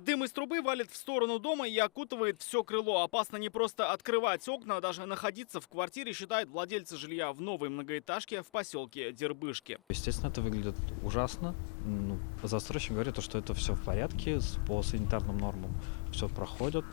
Дым из трубы валит в сторону дома и окутывает все крыло. Опасно не просто открывать окна, а даже находиться в квартире, считают владельцы жилья в новой многоэтажке в поселке Дербышки. Естественно, это выглядит ужасно. Застройщик говорит, что это все в порядке, по санитарным нормам все проходит.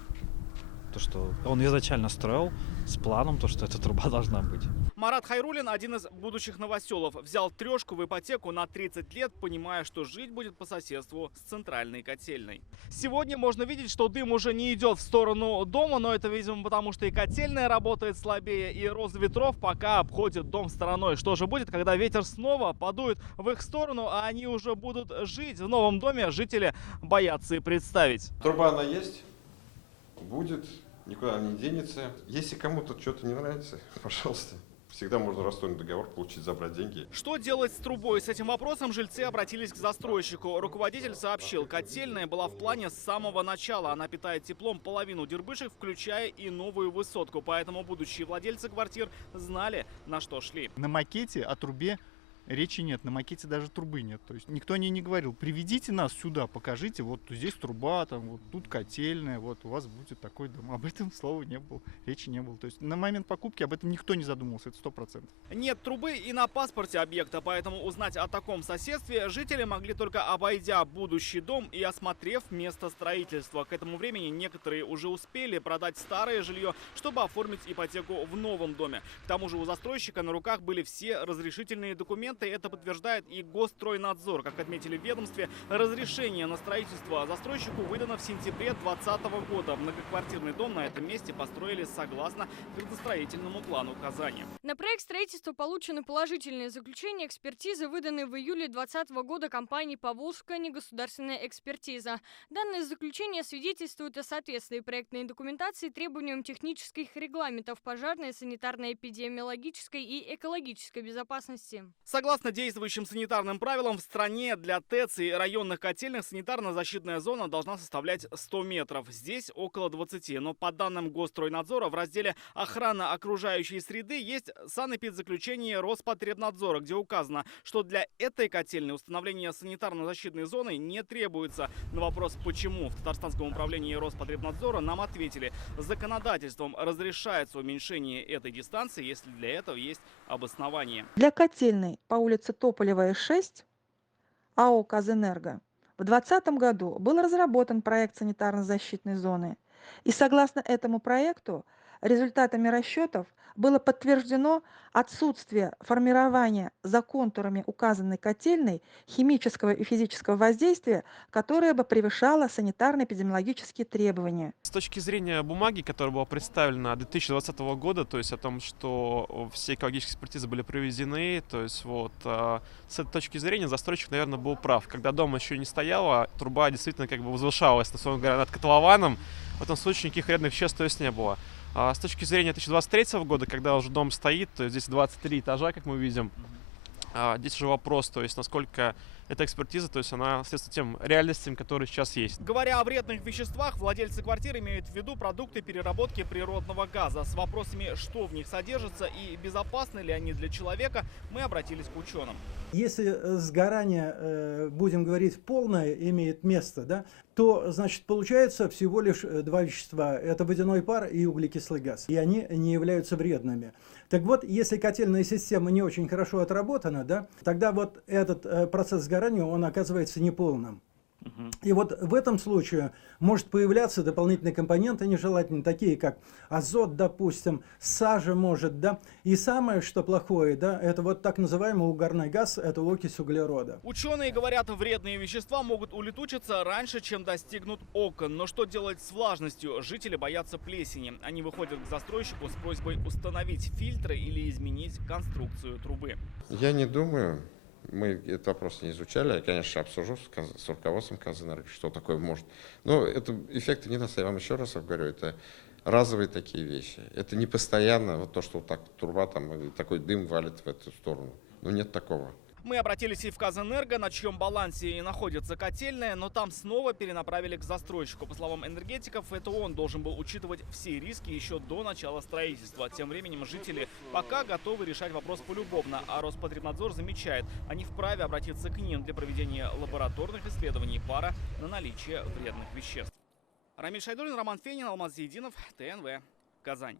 То, что он изначально строил с планом, то, что эта труба должна быть. Марат Хайрулин, один из будущих новоселов, взял трешку в ипотеку на 30 лет, понимая, что жить будет по соседству с центральной котельной. Сегодня можно видеть, что дым уже не идет в сторону дома, но это, видимо, потому что и котельная работает слабее, и роза ветров пока обходит дом стороной. Что же будет, когда ветер снова подует в их сторону, а они уже будут жить в новом доме, жители боятся и представить. Труба она есть, будет, никуда она не денется. Если кому-то что-то не нравится, пожалуйста. Всегда можно расторгнуть договор, получить, забрать деньги. Что делать с трубой? С этим вопросом жильцы обратились к застройщику. Руководитель сообщил, котельная была в плане с самого начала. Она питает теплом половину Дербышек, включая и новую высотку. Поэтому будущие владельцы квартир знали, на что шли. На макете о трубе речи нет, на макете даже трубы нет. То есть никто не говорил, приведите нас сюда, покажите, вот здесь труба, там, вот тут котельная, вот у вас будет такой дом. Об этом слова не было, речи не было. То есть на момент покупки об этом никто не задумывался, это 100%. Нет трубы и на паспорте объекта, поэтому узнать о таком соседстве жители могли только обойдя будущий дом и осмотрев место строительства. К этому времени некоторые уже успели продать старое жилье, чтобы оформить ипотеку в новом доме. К тому же у застройщика на руках были все разрешительные документы. Это подтверждает и Госстройнадзор. Как отметили в ведомстве, разрешение на строительство застройщику выдано в сентябре 2020 года. Многоквартирный дом на этом месте построили согласно градостроительному плну Казани. На проект строительства получены положительные заключения экспертизы, выданные в июле 2020 года компанией «Поволжская негосударственная экспертиза». Данные заключения свидетельствуют о соответствии проектной документации требованиям технических регламентов пожарной, санитарной, эпидемиологической и экологической безопасности. Согласно действующим санитарным правилам, в стране для ТЭЦ и районных котельных санитарно-защитная зона должна составлять 100 метров. Здесь около 20. Но по данным Госстройнадзора в разделе «Охрана окружающей среды» есть санэпидзаключение Роспотребнадзора, где указано, что для этой котельной установление санитарно-защитной зоны не требуется. На вопрос, почему, в Татарстанском управлении Роспотребнадзора нам ответили: законодательством разрешается уменьшение этой дистанции, если для этого есть обоснование. Для котельной по улице Тополевая, 6, АО «Казэнерго» в 2020 году был разработан проект санитарно-защитной зоны. И согласно этому проекту результатами расчетов было подтверждено отсутствие формирования за контурами указанной котельной химического и физического воздействия, которое бы превышало санитарно-эпидемиологические требования. С точки зрения бумаги, которая была представлена 2020 года, то есть о том, что все экологические экспертизы были проведены, то есть вот с этой точки зрения застройщик, наверное, был прав. Когда дом еще не стояла, труба действительно как бы возвышалась, условно говоря, над котлованом. В этом случае никаких вредных веществ то есть не было. А с точки зрения 2023 года, когда уже дом стоит, то есть здесь 23 этажа, как мы видим, здесь уже вопрос, то есть насколько эта экспертиза, то есть она соответствует тем реальностям, которые сейчас есть. Говоря о вредных веществах, владельцы квартир имеют в виду продукты переработки природного газа. С вопросами, что в них содержится и безопасны ли они для человека, мы обратились к ученым. Если сгорание, будем говорить, полное имеет место, да, то, значит, получается всего лишь два вещества. Это водяной пар и углекислый газ. И они не являются вредными. Так вот, если котельная система не очень хорошо отработана, да, тогда вот этот процесс сгорания, он оказывается неполным. И вот в этом случае может появляться дополнительные компоненты нежелательные, такие как азот, допустим, сажа может, да. И самое, что плохое, да, это вот так называемый угарный газ, это окись углерода. Ученые говорят, вредные вещества могут улетучиться раньше, чем достигнут окон. Но что делать с влажностью? Жители боятся плесени. Они выходят к застройщику с просьбой установить фильтры или изменить конструкцию трубы. Я не думаю. Мы этот вопрос не изучали, я, конечно, обсужу с руководством Казэнерго, что такое может. Но это эффекты не даст, я вам еще раз говорю, это разовые такие вещи. Это не постоянно, вот то, что вот так труба, там, такой дым валит в эту сторону. Ну, нет такого. Мы обратились и в Казэнерго, на чьем балансе и находится котельная, но там снова перенаправили к застройщику. По словам энергетиков, это он должен был учитывать все риски еще до начала строительства. Тем временем жители пока готовы решать вопрос полюбовно, а Роспотребнадзор замечает, они вправе обратиться к ним для проведения лабораторных исследований пара на наличие вредных веществ. Рамиль Шайдуллин, Роман Фенин, Алмаз Зейдинов, ТНВ, Казань.